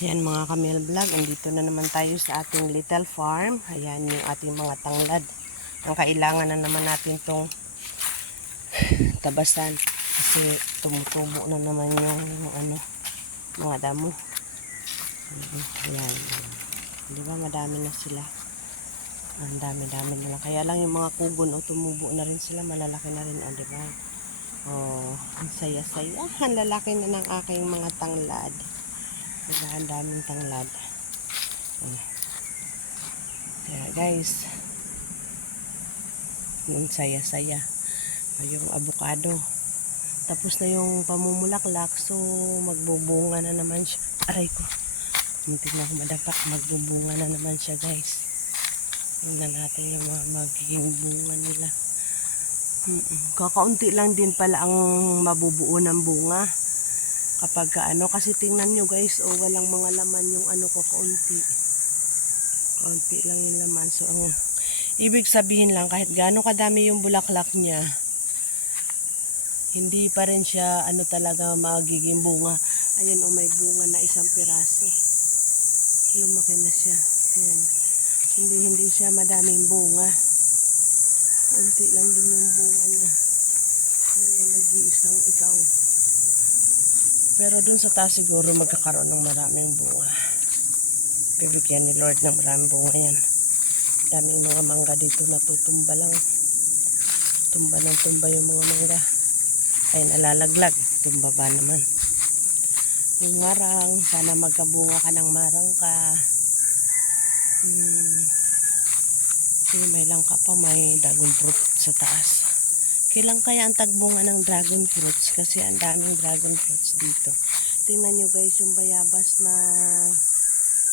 Ayan mga kamel vlog, andito na naman tayo sa ating little farm. Ayan yung ating mga tanglad. Ang kailangan na naman natin tong tabasan kasi tumutubo na naman yung mga damo. Ayan. Di ba madami na sila? Ang dami-dami na lang. Kaya lang yung mga kugon o tumubo na rin sila, malalaki na rin, di ba? Oh, ang saya-saya. Ang lalaki na ng aking mga tanglad. Diba, ang daming tanglad. Kaya guys, ang saya-saya. Yung avocado. Tapos na yung pamumulaklak. So, magbubunga na naman siya. Aray ko. Muntik na ako madapak. Magbubunga na naman siya guys. Tingnan natin yung mga magiging bunga nila. Kakaunti lang din pala ang mabubuo ng bunga. Kapag kasi tingnan nyo guys, walang mga laman yung ko, kaunti. Kaunti lang yung laman. So, ang ibig sabihin lang, kahit gaano kadami yung bulaklak niya, hindi pa rin siya talaga magiging bunga. Ayan may bunga na isang piraso. Lumaki na siya. Ayan. Hindi siya madaming bunga. Kaunti lang din yung bunga niya. Ayan nag-iisang ikaw. Pero dun sa taas siguro magkakaroon ng maraming bunga. Bibigyan ni Lord ng maraming bunga yan. Daming mga mangga dito natutumba lang. Tumba ng tumba yung mga mangga. Ay nalalaglag. Tumba ba naman. Yung marang. Sana magkabunga ka ng marang ka. May lang ka pa. May dragon fruit sa taas. Kailan kaya ang tagbunga ng dragon fruits? Kasi ang daming dragon fruits dito. Tingnan nyo guys yung bayabas na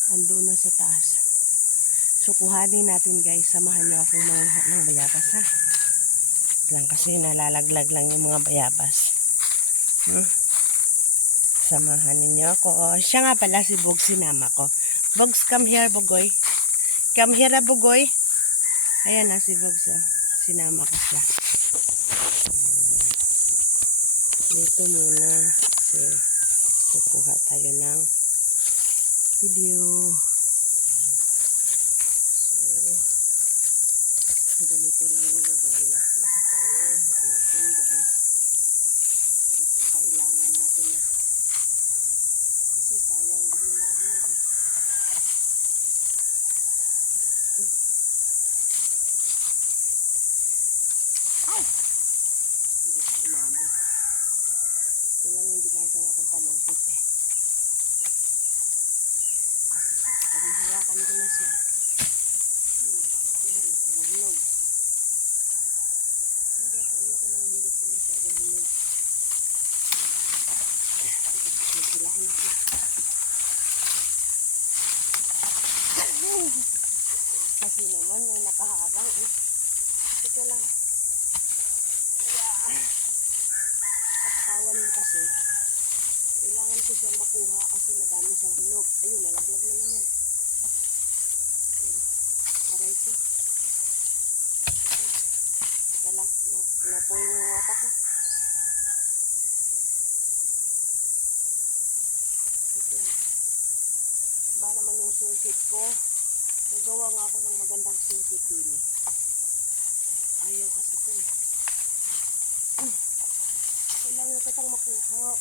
ando na sa taas. So kuhanin natin guys. Samahan nyo akong manguha ng bayabas ha. Lang kasi nalalaglag lang yung mga bayabas. Samahan ninyo ako. Siya nga pala si Bog, sinama ko. Bogs, come here Bugoy. Come here Bugoy. Ayan na si Bogs. Sinama ko siya. Dito muna. Kasi kukuha tayo ng video. So, ganito lang yung gagawin natin sa panguha natin guys. Dito kailangan natin na. Kasi sayang din yung mga hinog eh. Ay! Hindi pa umabot. Ito lang yung ginagawa kong panungkit eh. Kasi hawakan ko na siya. Makakakuha na tayo ng hinog. Hindi ako ayoko nang hindi pa masyadong hinog. Silahan ako. Kasi naman may nakahabang eh. Ito lang. Katawan mo kasi. Kailangan ko siyang makuha kasi madami siyang hinog. Ayun, nalaglag na naman. Aray ko. Ito lang. Napoy yung wata ko. Ito lang. Ba naman yung sungkit ko. Nagawa nga ako ng magandang sungkit din eh. Ayaw kasi ito eh. Kailangan ko itong makuha.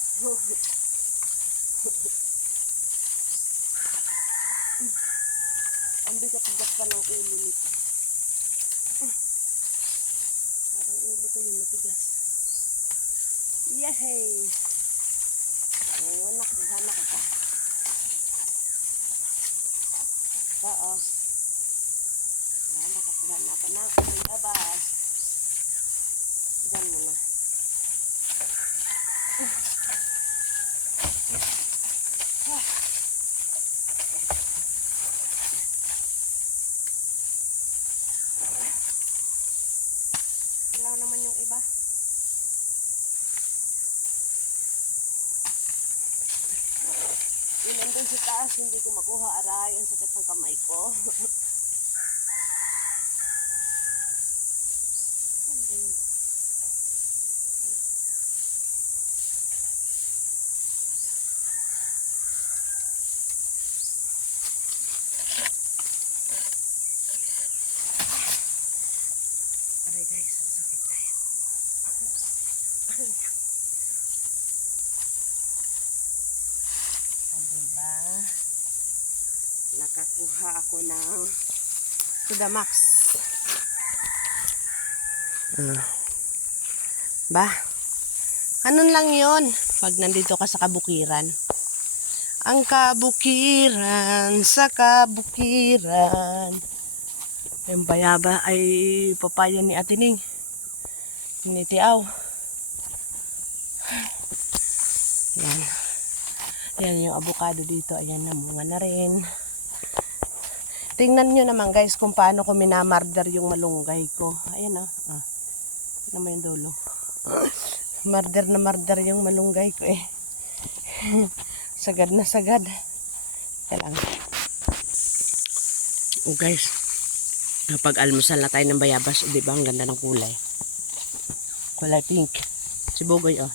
Ang bigat-bigat pa ng ulo nito. Parang ulo ko yung matigas. Yehey! Oo, nakuha na kita. Oo. Nakakuha na ka ng bayabas. Diyan mo na. Wala naman yung iba. Yung nandun sa taas, hindi ko makuha. Aray, ang sakit ng kamay ko. guys, sakit tayo. O diba? Nakakuha ako ng to the max. Ba? Anon lang yon pag nandito ka sa kabukiran. Ang kabukiran, sa kabukiran. Yung bayaba ay papaya ni Ate Ning. Nitiaw. Yan. Yan yung avocado dito. Ayan, namunga na rin. Tingnan nyo naman guys kung paano ko minamarder yung malunggay ko. Ayan o. Ano mo yung dulo? Marder na marder yung malunggay ko eh. Sagad na sagad. Kaya lang. Oh guys. Kapag almusal na tayo ng bayabas, di ba ang ganda ng kulay? Kulay pink. Si Bogoy oh.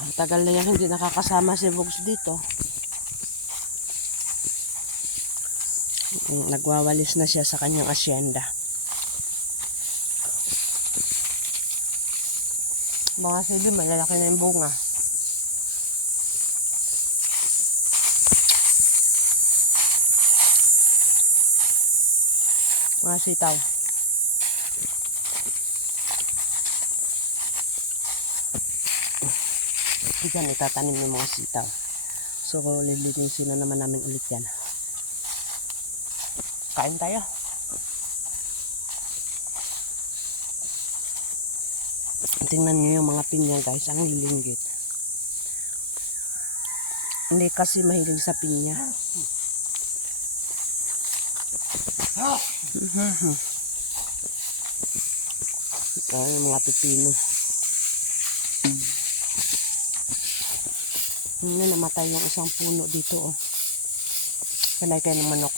Ang tagal na yan hindi nakakasama si Bogs dito. Nagwawalis na siya sa kanyang asyenda. Mga sili, malalaki na yung bunga. Mga sitaw. Diyan itatanim yung mga sitaw. So, lilinisin na naman namin ulit yan. Kain tayo. Tingnan nyo yung mga pinya guys, ang lilinggit. Hindi kasi mahilig sa pinya. Ayan yung mga pipino. Namatay yung isang puno dito oh. Kanay kayo ng manok.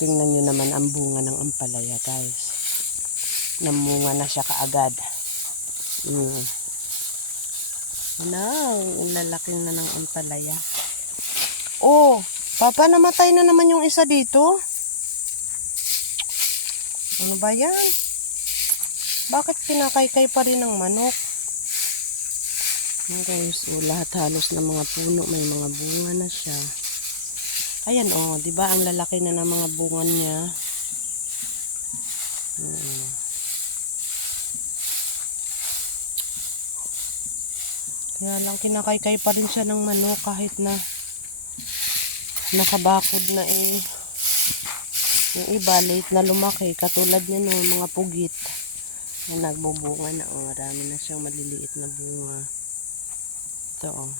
Tingnan nyo naman ang bunga ng ampalaya guys. Namunga na siya kaagad. Ang lalaki na ng ampalaya. Oh, Papa, namatay na naman yung isa dito. Ano ba yan? Bakit kinakaykay pa rin ng manok? Guys, lahat halos ng mga puno may mga bunga na siya. Ayan oh, 'di ba ang lalaki na ng mga bunga niya. Kaya lang kinakaykay pa rin siya ng manok kahit na nakabakod na eh. Yung iba late na lumaki katulad niya no, mga pugit na nagbubunga na oh, marami na siyang maliliit na bunga. Ito oh.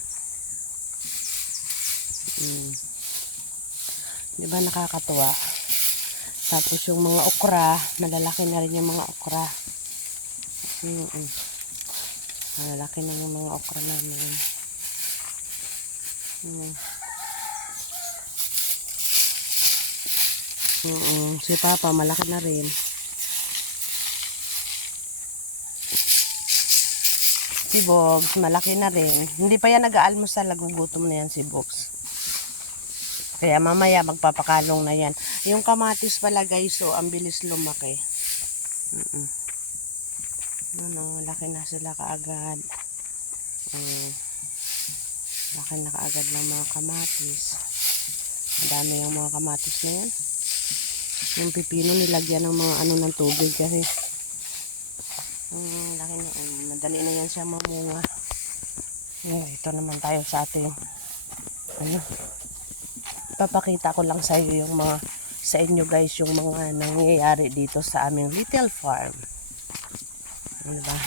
Diba nakakatuwa? Tapos yung mga okra, malalaki na rin yung mga okra. Malalaki na yung mga okra namin. Si Papa malaki na rin. Si Bogs malaki na rin. Hindi pa yan nag-aalmusal, nagugutom na yan si Bogs. Kaya mamaya magpapakalong na yan. Yung kamatis pala guys, so ang bilis lumaki. Laki na sila kaagad. Laki na kaagad ng mga kamatis. Madami yung mga kamatis na yan. Yung pipino nilagyan ng mga ano ng tubig kasi laki na, madali na yan siya mamunga. Ito naman tayo sa ating papakita ko lang sa iyo yung mga sa inyo guys yung mga nangyayari dito sa aming little farm. Ano ba?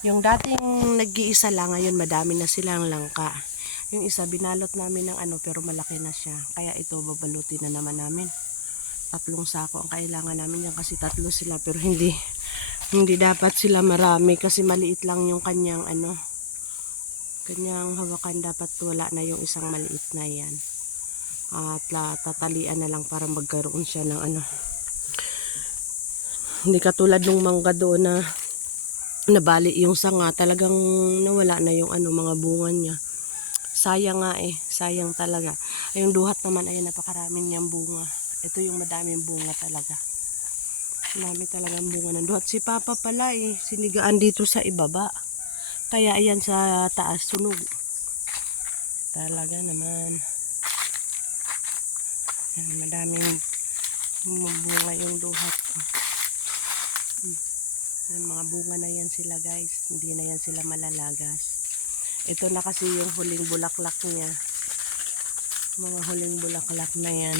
Yung dating nag-iisa lang, ngayon madami na silang langka. Yung isa binalot namin ng pero malaki na siya. Kaya ito babalutin na naman namin. 3 sako ang kailangan namin yan kasi 3 sila pero hindi dapat sila marami kasi maliit lang yung kanyang kanyang hawakan, dapat wala na yung isang maliit na yan. At tatalian na lang para magkaroon siya ng hindi katulad ng mangga doon na nabali yung sanga, talagang nawala na yung mga bunga niya. sayang nga eh. Sayang talaga. Yung duhat naman ay napakaraming niyang bunga. Ito yung madaming bunga talaga. Marami talagang bunga ng duhat. Si Papa pala eh, sinigaan dito sa ibaba. Kaya ayan sa taas, sunog. Talaga naman. Yan, madaming bunga yung duhat. Yan, mga bunga na yan sila guys. Hindi na yan sila malalagas. Ito na kasi yung huling bulaklak niya. Mga huling bulaklak na yan.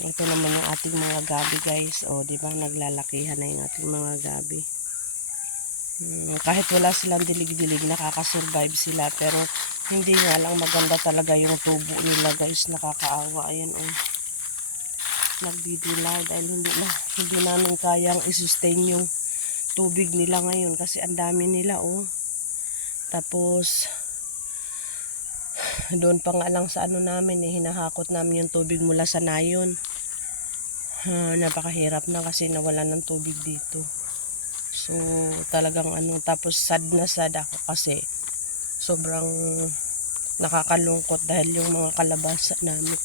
Ito naman yung ating mga gabi guys. O, di ba naglalakihan na yung ating mga gabi. Kahit wala silang dilig-dilig, nakakasurvive sila. Pero hindi nga lang maganda talaga yung tubo nila guys. Nakakaawa. Ayan o. Nagdidilaw dahil hindi namin kayang i-sustain yung tubig nila ngayon. Kasi ang dami nila o. Tapos doon pa nga lang sa ano namin eh, hinahakot namin yung tubig mula sa nayon. Napakahirap na kasi nawalan ng tubig dito. So talagang ano, tapos sad na sad ako kasi sobrang nakakalungkot dahil yung mga kalabasa namin.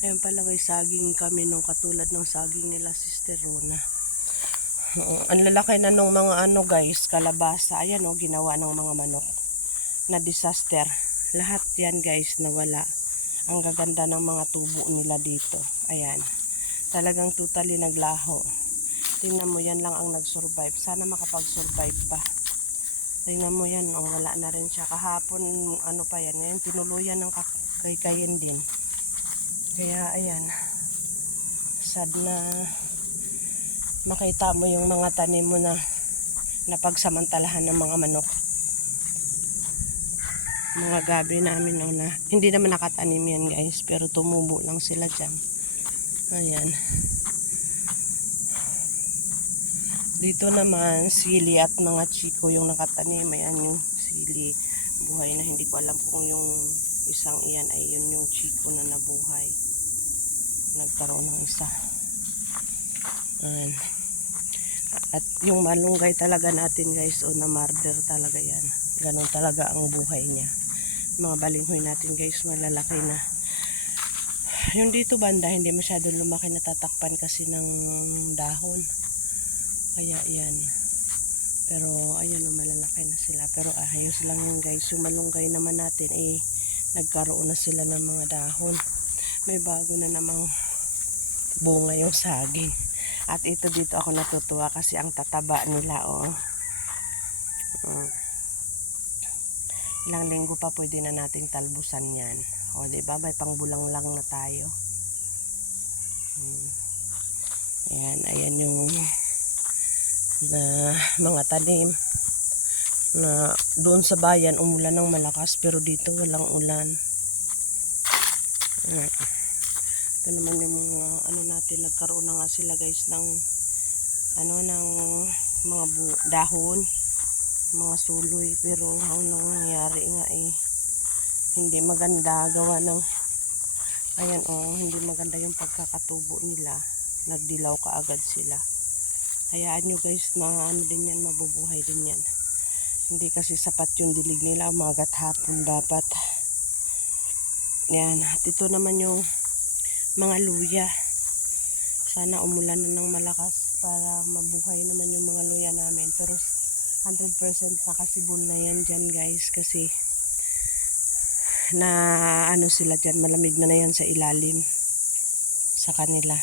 Ayun pala, may saging kami nung katulad ng saging nila Sister Rona. Ang lalaki na nung mga ano guys, kalabasa. Ayan o, ginawa ng mga manok na disaster. Lahat yan guys nawala. Ang gaganda ng mga tubo nila dito. Ayan. Talagang totally naglaho. Tingnan mo, yan lang ang nag-survive. Sana makapag-survive pa. Tingnan mo yan, oh, wala na rin siya. Kahapon, ano pa yan. Ngayon, tinuluyan ng kaykayin din. Kaya ayan. Sad na makita mo yung mga tanim mo na napagsamantalahan ng mga manok. Mga gabi namin no, na hindi naman nakatanim yan guys, pero tumubo lang sila dyan. Ayan. Dito naman sili at mga chiko yung nakatanim. Ayan yung sili buhay na, hindi ko alam kung yung isang iyan ay yun yung chiko na nabuhay. Nagkaroon ng isa. Ayan. At yung malunggay talaga natin guys, o na murder talaga yan. Ganon talaga ang buhay niya. Mga balinghoy natin guys, malalaki na. Yung dito banda, hindi masyado lumaki, natatakpan kasi ng dahon. Kaya yan. Pero ayan, malalaki na sila. Pero ayos lang yun guys. Yung malunggay naman natin, eh, nagkaroon na sila ng mga dahon. May bago na namang bunga yung saging. At ito dito ako natutuwa kasi ang tataba nila, oh. Ilang linggo pa pwede na nating talbusan yan. O, diba? May pangbulang lang na tayo. Ayan, ayan yung mga tanim na doon sa bayan umulan ng malakas, pero dito walang ulan. Ito naman yung mga ano natin, nagkaroon na nga sila guys ng ano, ng mga dahon, mga suloy, pero ang nangyayari nga eh hindi maganda, gawa ng ayan oh, hindi maganda yung pagkakatubo nila, nagdilaw kaagad sila. Hayaan nyo guys, ano din yan, mabubuhay din yan. Hindi kasi sapat yung dilig nila, umagat hapon dapat. Yan, at ito naman yung mga luya. Sana umulan na ng malakas para mabuhay naman yung mga luya namin. Pero 100% nakasibol na yan dyan guys, kasi na ano sila dyan, malamig na yan sa ilalim sa kanila.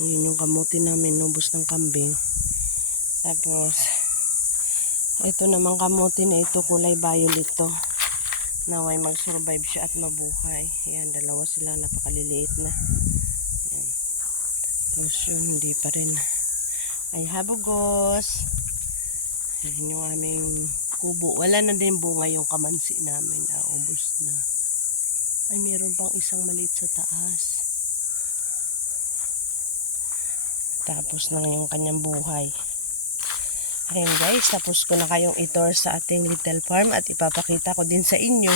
Yun yung kamuti namin, nubos ng kambing. Tapos ito namang kamuti na ito, kulay violet to. Naway mag-survive siya at mabuhay. Ayan, dalawa sila, napakaliliit na. Ayan. Tapos yun, hindi pa rin. Ay, habugos. Ayan yung aming kubo. Wala na din bunga yung kamansi namin. Ubos na. Ay, meron pang isang maliit sa taas. Tapos na yung kanyang buhay. Ayan guys, tapos ko na kayong i-tour sa ating little farm at ipapakita ko din sa inyo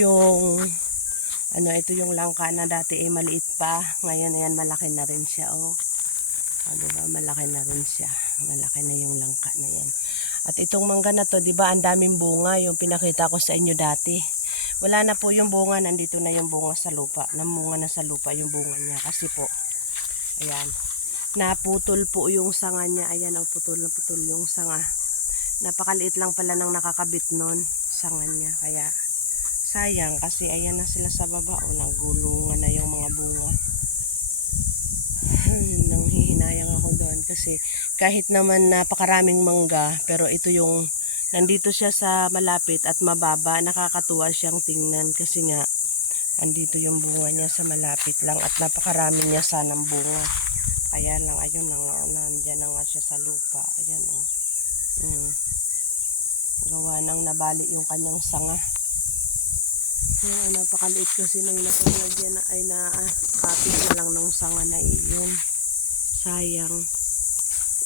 yung ano, ito yung langka na dati ay maliit pa. Ngayon ayan, malaki na rin siya, oh. Diba? Malaki na rin siya. Malaki na yung langka na yan. At itong mangga na to, di ba, ang daming bunga, yung pinakita ko sa inyo dati. Wala na po yung bunga, nandito na yung bunga sa lupa. Namunga na sa lupa yung bunga niya. Kasi po, ayan, naputol po yung sanga niya. Ayan, ang putol na putol yung sanga. Napakaliit lang pala ng nakakabit nun, sanga niya. Kaya, sayang, kasi ayan na sila sa baba. O, nagulungan na yung mga bunga. Nanghihinayang ako doon kasi kahit naman napakaraming mangga, pero ito yung nandito siya sa malapit at mababa, nakakatuwa siyang tingnan kasi nga andito yung bunga niya sa malapit lang at napakarami niya sanang bunga. Kaya lang ayun na nga, nandiyan na nga siya sa lupa. Ayan o. Gawa nang nabali yung kanyang sanga. Ayan, napakaliit kasi nang napalagyan na ay kapit na lang nung sanga na iyon. Sayang.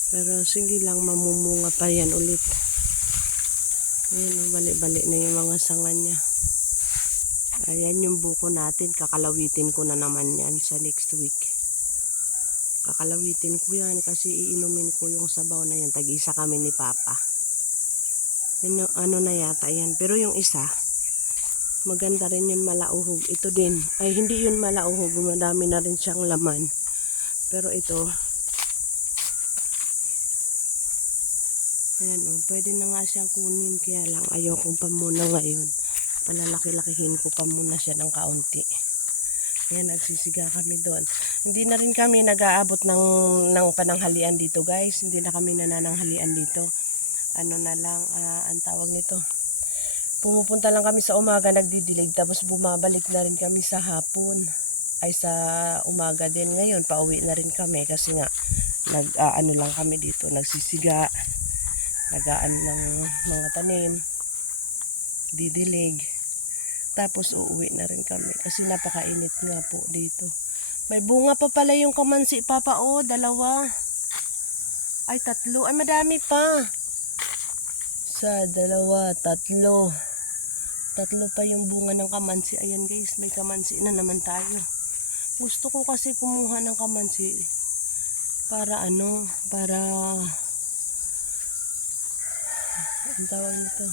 Pero sige lang, mamumunga pa yan ulit. Ayan, bali-bali na yung mga sanga niya. Ayan yung buko natin. Kakalawitin ko na naman yan sa next week. Kakalawitin ko yan kasi iinumin ko yung sabaw na yan. Tag-isa kami ni Papa. Ano na yata yan. Pero yung isa, maganda rin yun, malauhog. Ito din. Ay, hindi yun malauhog. Madami na rin siyang laman. Pero ito, ayan o, pwede na nga siyang kunin. Kaya lang, ayokong pa muna ngayon. Palalaki-lakihin ko pa muna siya ng kaunti. Ayan, nagsisiga kami doon. Hindi na rin kami nag-aabot ng pananghalian dito, guys. Hindi na kami nanananghalian dito. Ano na lang, ang tawag nito. Pumupunta lang kami sa umaga, nagdidilig. Tapos bumabalik na rin kami sa hapon. Ay sa umaga din. Ngayon, pauwi na rin kami. Kasi nga, ano lang kami dito. Nagsisiga. Nagaan ng mga tanim. Didilig. Tapos uuwi na rin kami. Kasi napakainit nga po dito. May bunga pa pala yung kamansi, Papa. O, 2. Ay, 3. Ay, madami pa. 1, 2, 3. 3 pa yung bunga ng kamansi. Ayan guys, may kamansi na naman tayo. Gusto ko kasi kumuha ng kamansi. Para para ang tawag nito.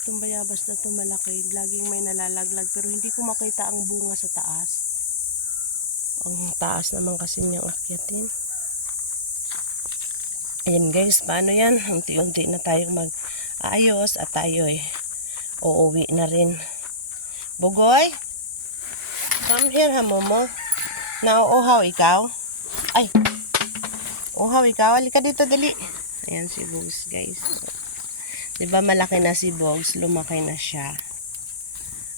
Itong bayabas na ito malaki. Laging may nalalaglag. Pero hindi ko makita ang bunga sa taas. Ang taas naman kasi niyang akyatin. Ayan guys, paano yan? Unti-unti na tayong mag-aayos at tayo uuwi na rin. Bugoy? Come here ha, Momo. Nauuhaw ikaw? Ay! Uhaw ikaw. Halika dito, dali. Ayan si Bugs guys. Diba malaki na si Bugs? Lumaki na siya.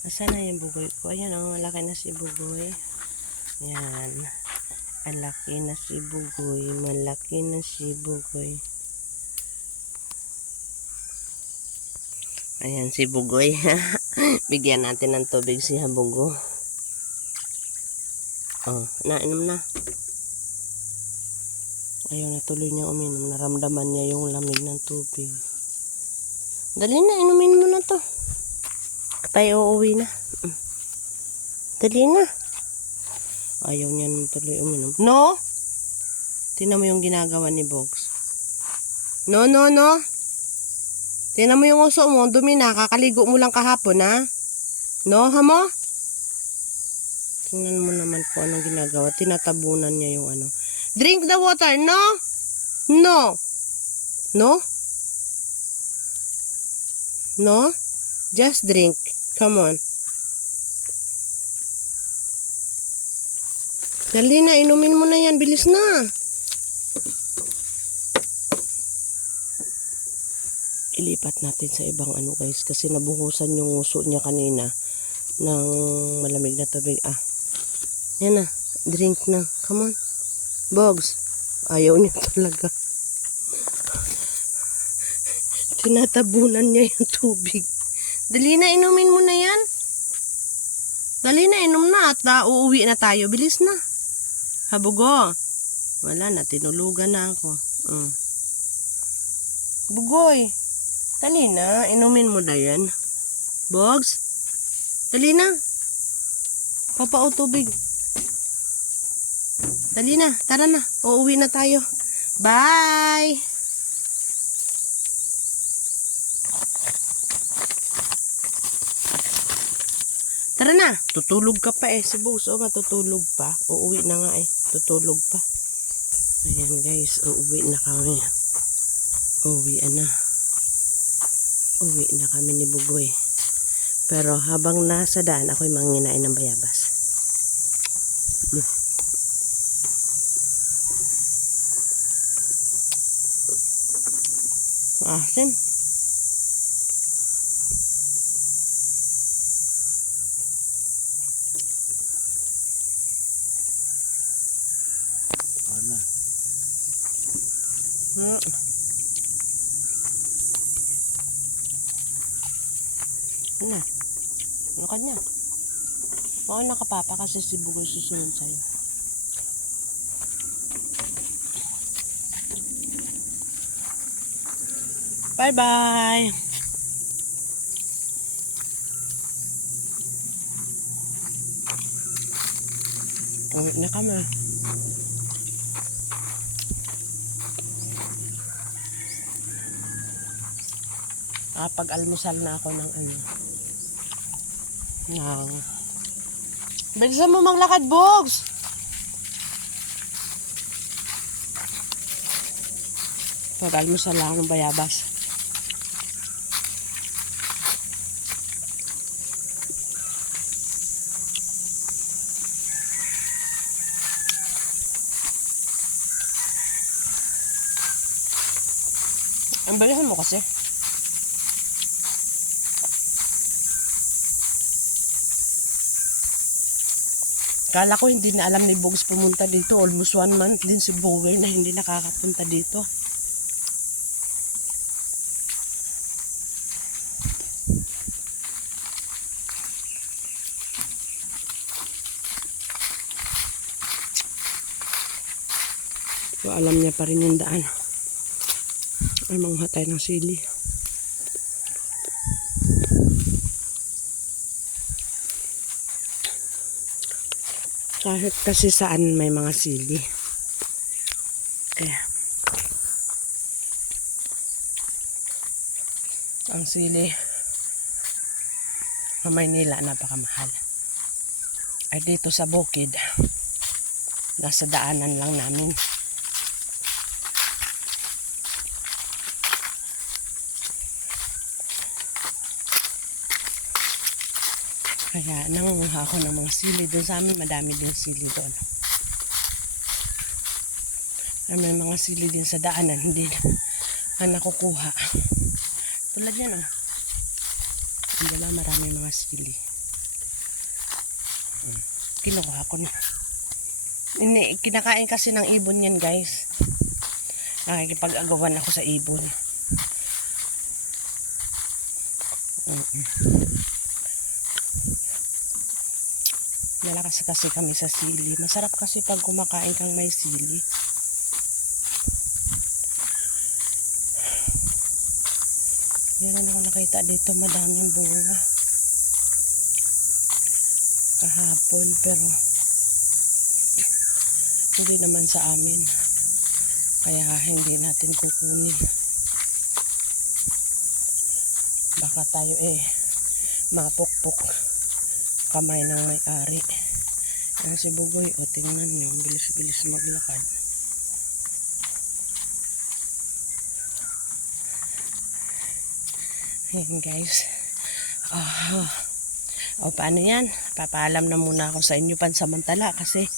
Nasaan na yung bugoy ko? Ayan o, malaki na si bugoy. Ayan. Malaki na si bugoy. Malaki na si bugoy. Ayan si bugoy. Bigyan natin ng tubig si Habugo. Oh, nainom na. Ayaw na tuloy niya uminom. Naramdaman niya yung lamig ng tubig. Dali na, inumin mo na to. Tayo uuwi na. Dali na. Ayaw niya tuloy uminom. No! Tingnan mo yung ginagawa ni Bogs. No, no, no. Tingnan mo yung uso mo. Dumi na. Kakaligo mo lang kahapon, ha? No, hamo? Tingnan mo naman kung anong ginagawa. Tinatabunan niya yung ano. Drink the water. No? No. No? No? Just drink. Come on. Dali na. Inumin mo na yan. Bilis na. Ilipat natin sa ibang ano guys. Kasi nabuhusan yung uso niya kanina ng malamig na tubig. Ah. Yan na. Drink na. Come on. Bogs. Ayaw niya talaga. Tinatabunan niya yung tubig. Dali na, inumin mo na yan. Dali na, inom na at uuwi na tayo. Bilis na. Habugo. Wala na, tinulugan na ako. Bugoy. Dali na, inumin mo na yan. Bogs. Dali na. Papa o tubig. Dali na, tara na. Uuwi na tayo. Bye! Tara na. Tutulog ka pa eh. Si Buso matutulog pa. Uuwi na nga eh. Tutulog pa. Ayan guys. Uuwi na kami. Uuwi na. Uwi na kami ni Bugoy. Pero habang nasa daan, ako'y manginain ng bayabas. Asim. Ano? Ano? Ano kanya? Oo, nakapapa kasi si Bugoy susunod sa'yo. Bye-bye! Uwi na kami. Pag-almusal na ako ng ano. Bilisan mo maglakad, Bugs! Pag-almusal lang ng bayabas. Ang balihan mo kasi. Kala ko hindi na alam ni Bugs pumunta dito. Almost 1 month din si Bugoy na hindi nakakapunta dito. So, alam niya pa rin yung daan. Ay, mangha tayo ng sili. Kahit kasi saan may mga sili. Ang sili sa Maynila napakamahal. Ay dito sa bukid, nasa daanan lang namin. Kaya nangunguha ako ng mga sili. Doon sa amin madami din sili doon. Ay, may mga sili din sa daanan, hindi na nakukuha. Tulad yan oh. Wala, marami mga sili. Kinukuha ko na. Kinakain kasi ng ibon yan guys. Nakikipag-agawan ako sa ibon. Malakas kasi kami sa sili. Masarap kasi pag kumakain kang may sili. Yan ako nakita dito, madaming bunga. Kahapon, pero hindi naman sa amin. Kaya hindi natin kukunin. Baka tayo mapukpok kamay ng may-ari. Ang si Bugoy, o tingnan nyo, bilis-bilis maglakad. Ayan guys. Paano yan? Papaalam na muna ako sa inyo pansamantala kasi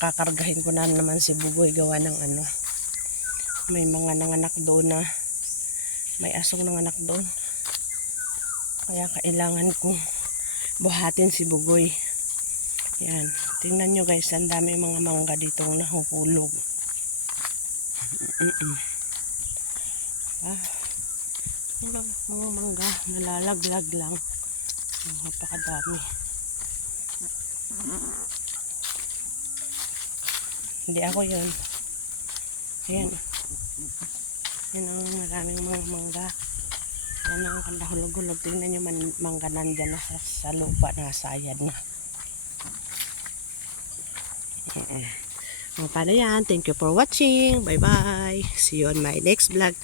kakargahin ko na naman si Bugoy gawa ng ano. May mga nanganak doon na may asong nanganak doon. Kaya kailangan kong buhatin si Bugoy. Yan. Tingnan nyo guys, ang dami mga mangga dito nahuhulog. Mga mangga, nalalaglag lang. Napakadami. Hindi ako yun. Ayan. Yan ang maraming mga mangga. Yan ang kandahulog-hulog. Tingnan nyo mangga nandyan na sa lupa na sayad na. Paano yan? Thank you for watching. Bye bye. See you on my next vlog.